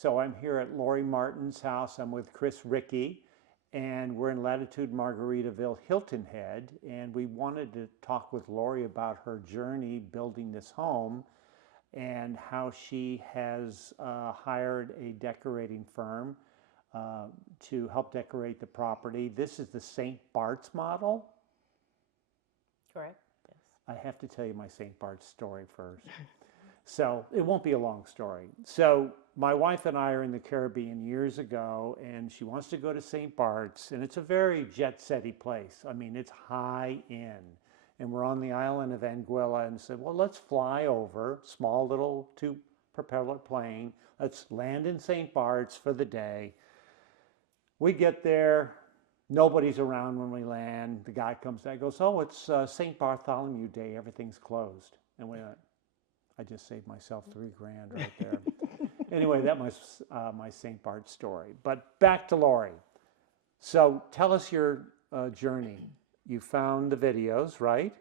So I'm here at Lori Martin's house. I'm with Chris Rickey, and we're in Latitude Margaritaville Hilton Head. And we wanted to talk with Lori about her journey building this home and how she has hired a decorating firm to help decorate the property. This is the St. Barts model. Correct. Yes. I have to tell you my St. Bart's story first. So it won't be a long story. So my wife and I are in the Caribbean years ago, and she wants to go to St. Bart's, and it's a very jet-setty place. I mean, it's high end. And we're on the island of Anguilla and said, well, let's fly over, small little two-propeller plane. Let's land in St. Bart's for the day. We get there. Nobody's around when we land. The guy comes down and goes, oh, it's St. Bartholomew Day. Everything's closed. And we went, I just saved myself $3,000 right there. Anyway, that was my St. Bart's story. But back to Lori. So tell us your journey. You found the videos, right?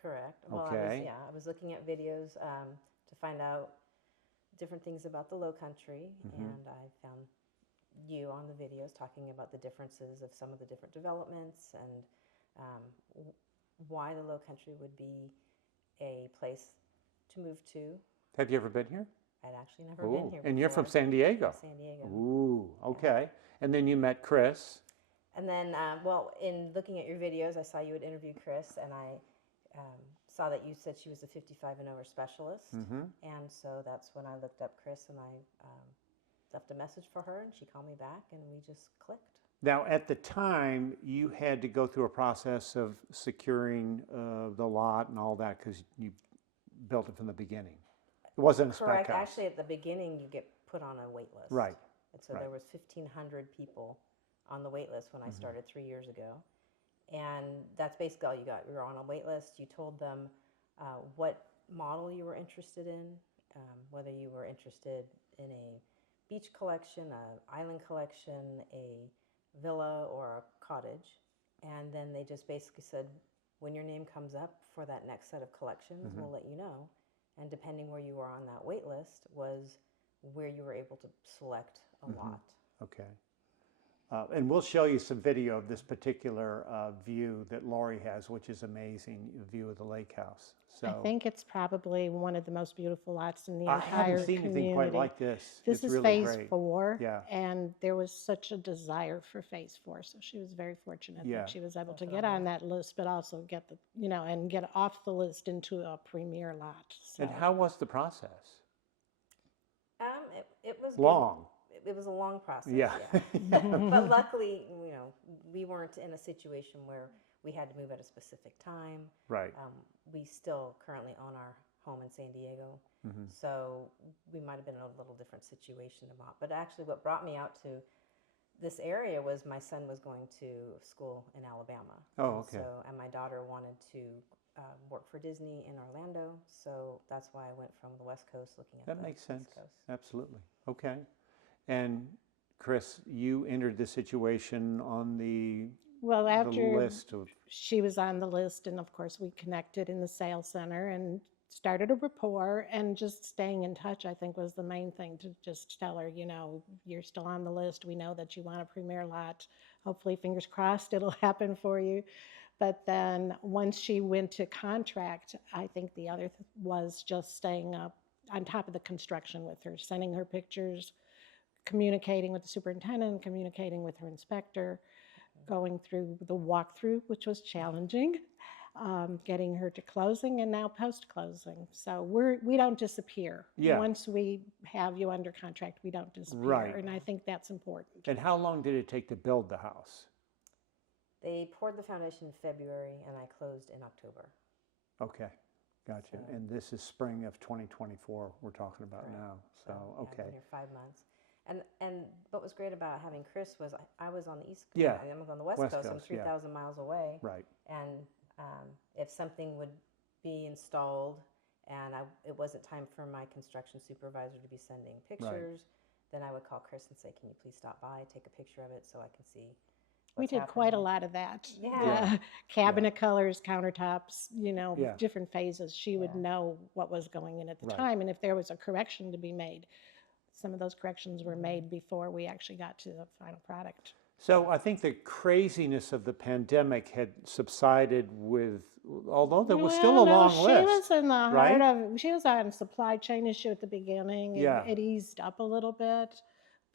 Correct. Well, Okay. I was looking at videos to find out different things about the Lowcountry, and I found you on the videos talking about the differences of some of the different developments and why the Lowcountry would be a place to move to. Have you ever been here? I'd actually never been here before. And you're from San Diego? San Diego. Ooh, okay. And then you met Chris. And then, well, in looking at your videos, I saw you had interviewed Chris, and I saw that you said she was a 55 and over specialist. And so that's when I looked up Chris, and I left a message for her, and she called me back, and we just clicked. Now, at the time, you had to go through a process of securing the lot and all that because you built it from the beginning. It wasn't a spec Correct. house. Actually, at the beginning, you get put on a wait list. Right. And so there was 1,500 people on the wait list when I started 3 years ago. And that's basically all you got. You were on a wait list. You told them what model you were interested in, whether you were interested in a beach collection, an island collection, a villa, or a cottage. And then they just basically said, when your name comes up for that next set of collections, we'll let you know. And depending where you were on that wait list was where you were able to select a lot. Okay. And we'll show you some video of this particular view that Lori has, which is amazing, the view of the lake house. So I think it's probably one of the most beautiful lots in the I entire haven't seen community. anything quite like this. This It's is really phase great. 4, Yeah. and there was such a desire for phase 4, so she was very fortunate Yeah. that she was able to get on that list, but also get the, and get off the list into a premier lot. So. And how was the process? It was Long. Good. It was a long process. Yeah. But luckily, we weren't in a situation where we had to move at a specific time. Right. We still currently own our home in San Diego, so we might have been in a little different situation about. But actually, what brought me out to this area was my son was going to school in Alabama. Oh, okay. And my daughter wanted to work for Disney in Orlando, so that's why I went from the West Coast looking at That the makes sense. East Coast. Absolutely. Okay. And Chris, you entered the situation on the after list of... she was on the list, and of course we connected in the sales center and started a rapport, and just staying in touch, I think, was the main thing, to just tell her, you're still on the list. We know that you want a premier lot. Hopefully, fingers crossed, it'll happen for you. But then once she went to contract, I think the other was just staying up on top of the construction with her, sending her pictures, communicating with the superintendent, communicating with her inspector, going through the walkthrough, which was challenging, getting her to closing, and now post-closing. So we don't disappear. Yeah. Once we have you under contract, we don't disappear. Right. And I think that's important. And how long did it take to build the house? They poured the foundation in February, and I closed in October. Okay. Gotcha. And this is spring of 2024 we're talking about now. So, Yeah, I've okay. been here 5 months. And what was great about having Chris was I was on the East Coast. Yeah. I was on the West West Coast. I'm Coast, yeah. 3,000 miles away. Right. And if something would be installed and it wasn't time for my construction supervisor to be sending pictures, then I would call Chris and say, can you please stop by, take a picture of it so I can see We what's did quite a happening. lot of that. Yeah. Cabinet colors, countertops, Yeah. different phases. She would know what was going in at the Right. time, and if there was a correction to be made. some of those corrections were made before we actually got to the final product. So I think the craziness of the pandemic had subsided with, although there was still a Well, no, long she list. was in the right? heart of. She was on a supply chain issue at the beginning. Yeah. It eased up a little bit,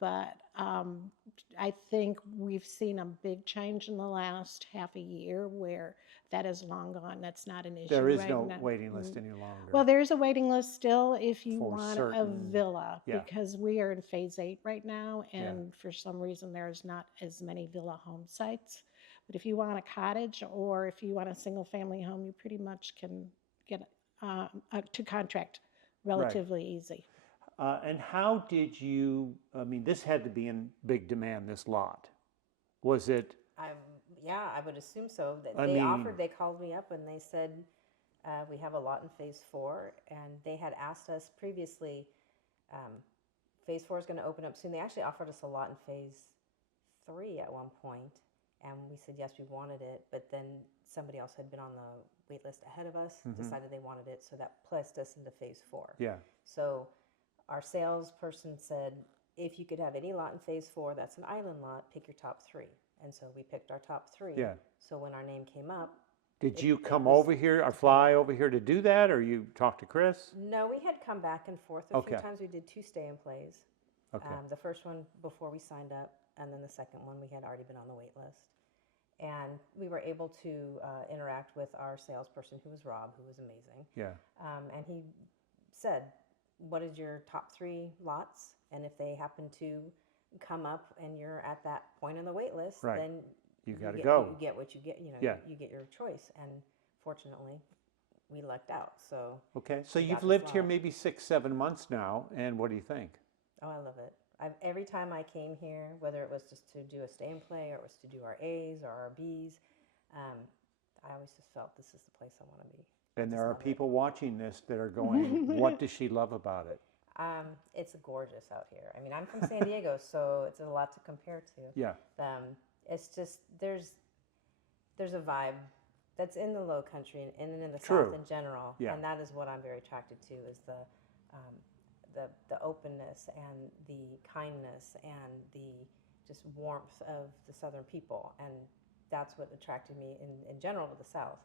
but I think we've seen a big change in the last half a year where that is long gone. That's not an issue There is right no now. waiting list any longer. Well, there's a waiting list still if you For want a certain- villa, yeah. because we are in phase 8 right now, Yeah. and for some reason there's not as many villa home sites. But if you want a cottage or if you want a single family home, you pretty much can get to contract relatively easy. And how did you, I mean, this had to be in big demand, this lot. Was it, Yeah, I would assume so. I They mean- offered, they called me up and they said, we have a lot in phase 4, and they had asked us previously, phase 4 is going to open up soon. They actually offered us a lot in phase 3 at one point, and we said yes, we wanted it, but then somebody else had been on the wait list ahead of us, decided they wanted it, so that placed us into phase 4. yeah, So our salesperson said, if you could have any lot in phase 4 that's an island lot, pick your top 3. And so we picked our top 3. Yeah. So when our name came up, did you come was- over here or fly over here to do that, or you talked to Chris? no, we had come back and forth a few Okay. times. We did 2 stay-and-plays. Okay. The first one before we signed up, and then the second one we had already been on the wait list. And we were able to interact with our salesperson, who was Rob, who was amazing. Yeah, And he said, what is your top 3 lots? And if they happen to come up and you're at that point on the wait list, Right. then you got to get, go. You get what you get, Yeah. you get your choice. And fortunately, we lucked out. So, Okay, so we you've got the lived here slot. maybe 6, 7 months now, and what do you think? oh, I love it. Every time I came here, whether it was just to do a stay and play or it was to do our A's or our B's, I always just felt this is the place I want to be. And there just are love it. people watching this that are going, what does she love about it? It's gorgeous out here. I mean, I'm from San Diego, so it's a lot to compare to. Yeah, It's just there's a vibe that's in the Lowcountry and in the True. South in general, Yeah. and that is what I'm very attracted to is the openness and the kindness and the just warmth of the Southern people, and that's what attracted me in general to the South.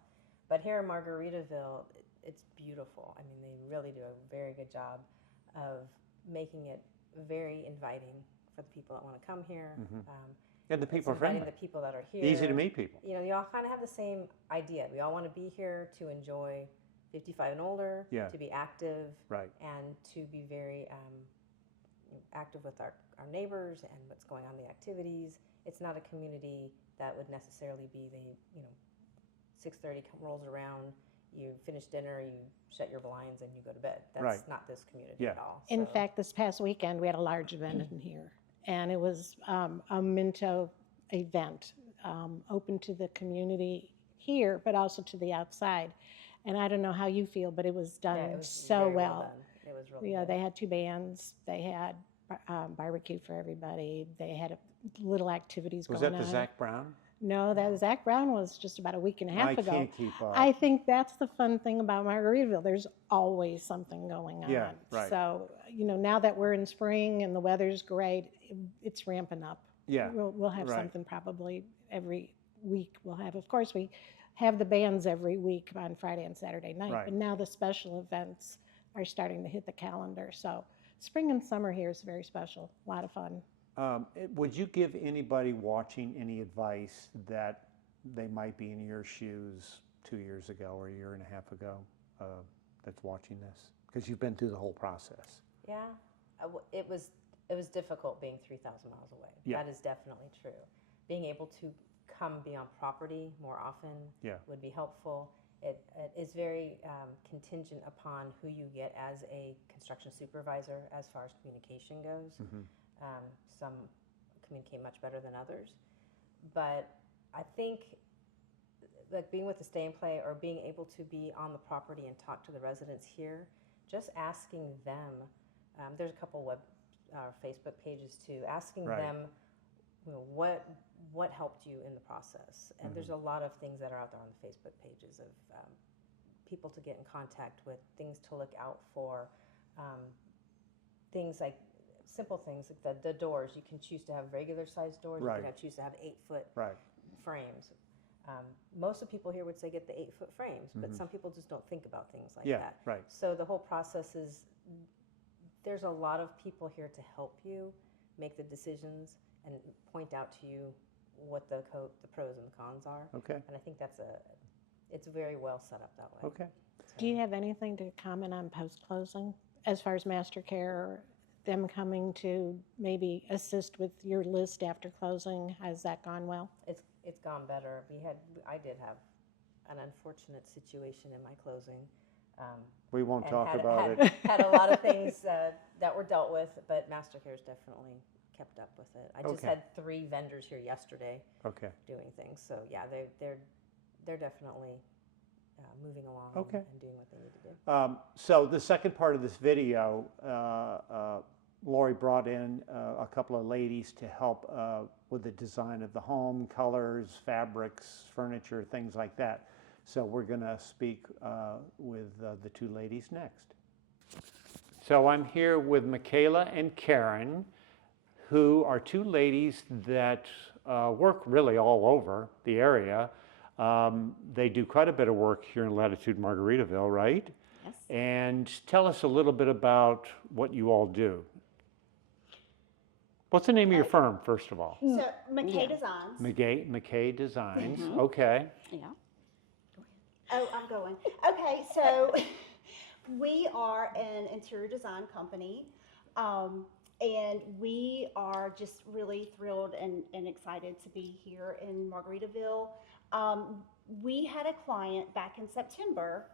But here in Margaritaville, it's beautiful. I mean, they really do a very good job of making it very inviting for the people that want to come here. and the It's people are inviting friendly. the people that are here. Easy to meet people. You know, you all kind of have the same idea. We all want to be here to enjoy 55 and older, Yeah. to be active, Right. and to be very active with our neighbors and what's going on in the activities. It's not a community that would necessarily be 6:30 rolls around, you finish dinner, you shut your blinds, and you go to bed. That's Right. not this community at Yeah. all. In So- fact, this past weekend we had a large event in here, and it was a Minto event, open to the community here, but also to the outside. And I don't know how you feel, but it was done yeah, it was so very well. done. It was really Yeah, good. they had 2 bands. They had barbecue for everybody. They had little activities Was going that on. the Zach Brown? No, that Zach Brown was just about a week and a half I ago. can't keep up. I think that's the fun thing about Margaritaville. There's always something going on. Yeah, right. So, now that we're in spring and the weather's great, it's ramping up. Yeah, We'll have right. something probably every week. Of course, we have the bands every week on Friday and Saturday night, Right. but now the special events are starting to hit the calendar. So spring and summer here is very special, a lot of fun. Would you give anybody watching any advice that they might be in your shoes 2 years ago or a year and a half ago that's watching this? Because you've been through the whole process. Yeah, it was difficult being 3,000 miles away. Yeah. That is definitely true. Being able to come be on property more often Yeah. would be helpful. It is very contingent upon who you get as a construction supervisor as far as communication goes. Some communicate much better than others, but I think like being with the stay and play or being able to be on the property and talk to the residents here, just asking them. There's a couple Facebook pages too. Asking Right. them, what helped you in the process, and there's a lot of things that are out there on the Facebook pages of people to get in contact with, things to look out for, things like simple things like the doors. You can choose to have regular sized doors. Right. You can choose to have 8-foot Right. frames. Most of the people here would say get the 8-foot frames, but some people just don't think about things like Yeah, that. right. So the whole process is, there's a lot of people here to help you make the decisions and point out to you what the pros and the cons are. Okay. And I think it's very well set up that way. Okay. Do you have anything to comment on post-closing as far as master care, or them coming to maybe assist with your list after closing? Has that gone well? It's gone better. I did have an unfortunate situation in my closing. We won't And talk about it. Had a lot of things that were dealt with, but Master Care's definitely kept up with it. I just Okay. had 3 vendors here yesterday Okay. doing things. So yeah, they're definitely moving along Okay. and doing what they need to do. So the second part of this video, Lori brought in a couple of ladies to help with the design of the home, colors, fabrics, furniture, things like that. So we're going to speak with the 2 ladies next. So I'm here with Michaela and Karen, who are 2 ladies that work really all over the area. They do quite a bit of work here in Latitude Margaritaville, right? Yes. And tell us a little bit about what you all do. What's the name of your firm, first of all? Mm. So McKae Yeah. Designs. McKae Designs. Mhm. Okay. Yeah. Oh, I'm going. Okay, so we are an interior design company, and we are just really thrilled and excited to be here in Margaritaville. We had a client back in September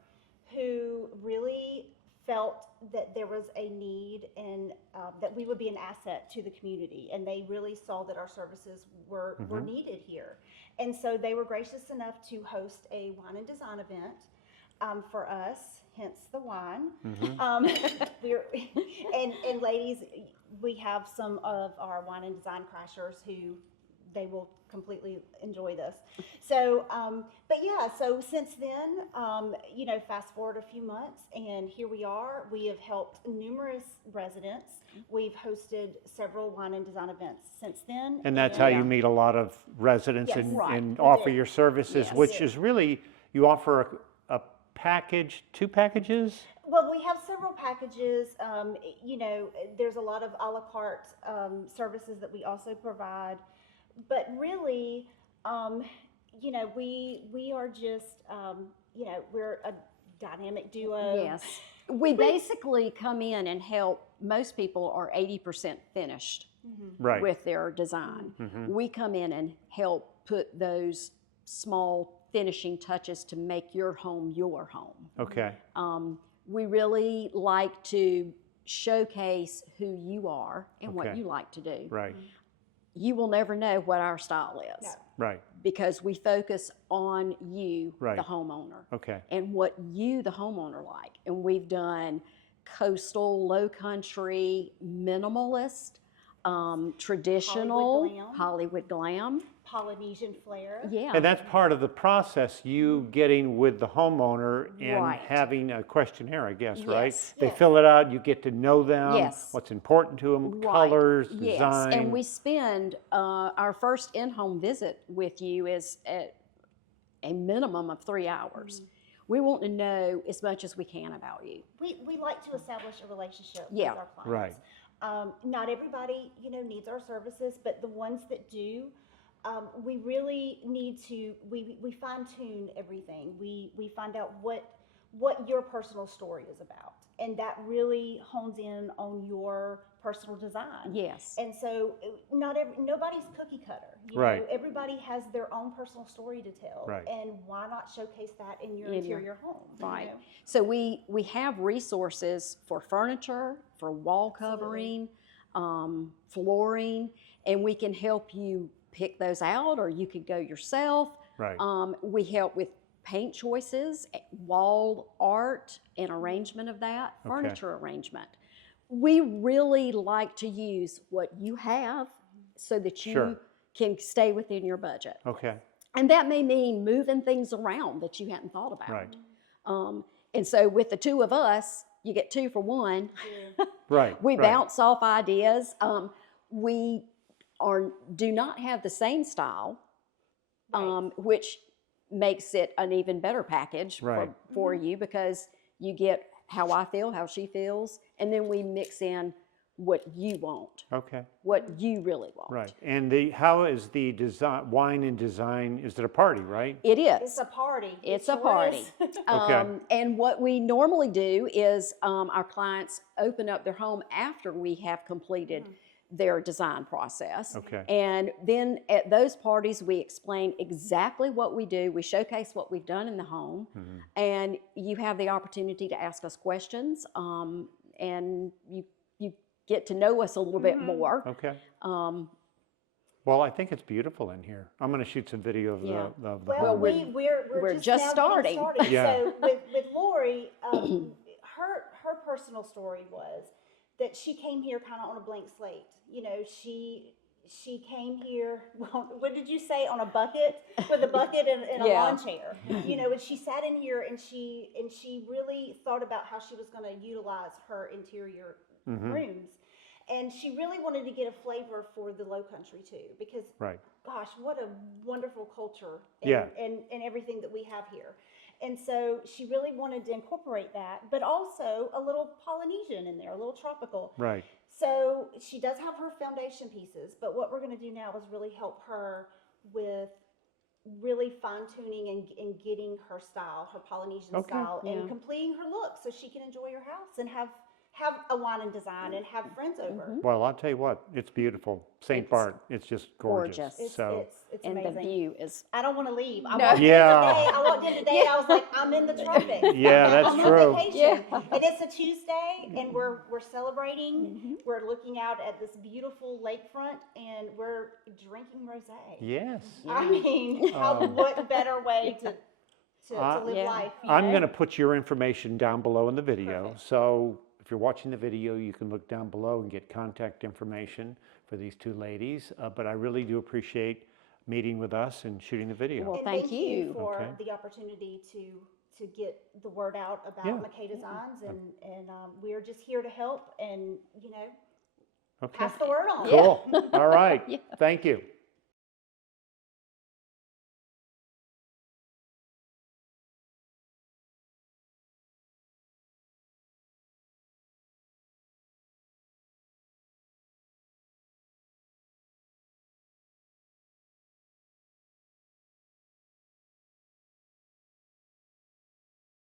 who really felt that there was a need and that we would be an asset to the community, and they really saw that our services were needed here. And so they were gracious enough to host a wine and design event for us, hence the wine. And ladies, we have some of our wine and design crashers who they will completely enjoy this. So, but yeah, so since then, fast forward a few months and here we are. We have helped numerous residents. We've hosted several wine and design events since then. And that's how you meet a lot of residents Yes, right. and we offer do. your services, Yes. which is really, you offer a package, 2 packages? Well, we have several packages. There's a lot of a la carte services that we also provide. But really, we are just, we're a dynamic duo. Yes. We basically come in and help. Most people are 80% finished Right. with their design. We come in and help put those small finishing touches to make your home your home. Okay. We really like to showcase who you are and what Okay. you like to do. Right. You will never know what our style is. No. Right. Because we focus on you, Right. the homeowner, Okay. and what you, the homeowner, like. And we've done coastal, low country, minimalist, traditional, Hollywood glam. Polynesian flair. Yeah. And that's part of the process, you getting with the homeowner and Right. having a questionnaire, I guess, right? Yes. They Yes. fill it out, you get to know them, Yes. what's important to them, Right. colors, Yes. design. And we spend our first in-home visit with you is at a minimum of 3 hours. We want to know as much as we can about you. We like to establish a relationship Yeah. with our clients. Not everybody, needs our services, but the ones that do, we really need to, we fine tune everything. We find out what your personal story is about. And that really hones in on your personal design. Yes. And so nobody's cookie cutter. Right. Everybody has their own personal story to tell. Right. And why not showcase that in your In your- interior home? Right. So we have resources for furniture, for wall covering, flooring, and we can help you pick those out, or you could go yourself. Right. We help with paint choices, wall art and arrangement of that, Okay. furniture arrangement. We really like to use what you have so that you Sure. can stay within your budget. Okay. And that may mean moving things around that you hadn't thought about. Right. And so with the 2 of us, you get 2 for 1. Right. We right. bounce off ideas. We do not have the same style, Right. which makes it an even better package Right. for you, because you get how I feel, how she feels, and then we mix in what you want, Okay. what you really want. Right. And how is the design, wine and design? Is it a party? Right. It is. It's a party. It It's a sure party. is. And what we normally do is our clients open up their home after we have completed their design process. Okay. And then at those parties, we explain exactly what we do. We showcase what we've done in the home. And you have the opportunity to ask us questions, and you get to know us a little bit more. Okay. Well, I think it's beautiful in here. I'm going to shoot some video of Yeah. the Well, home. we're just now starting. getting started. Yeah. So with Lori, her personal story was that she came here kind of on a blank slate. You know, she came here. Well, what did you say? On a bucket, with a bucket and a Yeah. lawn chair. You know, and she sat in here and she really thought about how she was going to utilize her interior rooms. And she really wanted to get a flavor for the Lowcountry too, because Right. gosh, what a wonderful culture Yeah. and everything that we have here. And so she really wanted to incorporate that, but also a little Polynesian in there, a little tropical. Right. So she does have her foundation pieces, but what we're going to do now is really help her with really fine tuning and getting her style, her Polynesian Okay. style, Yeah. and completing her look so she can enjoy your house and have a wine and design and have friends over. Well, I'll tell you what, it's beautiful. St. It's Bart, it's just gorgeous. gorgeous. So, It's And amazing. the view is I don't want to leave. I No. walked Yeah. in today. I walked in today. I was like, I'm in the tropics. Yeah, that's I'm true. on vacation. Yeah. And it's a Tuesday, and we're celebrating. We're looking out at this beautiful lakefront, and we're drinking rosé. yes. I mean, what better way to live Yeah. life? you I'm know? going to put your information down below in the video. Perfect. So if you're watching the video, you can look down below and get contact information for these two ladies. But I really do appreciate meeting with us and shooting the video. Well, And thank you. for Okay. the opportunity to get the word out about Yeah. McKae Designs, and we're just here to help and Okay. pass the word on. Cool. All right. Thank you.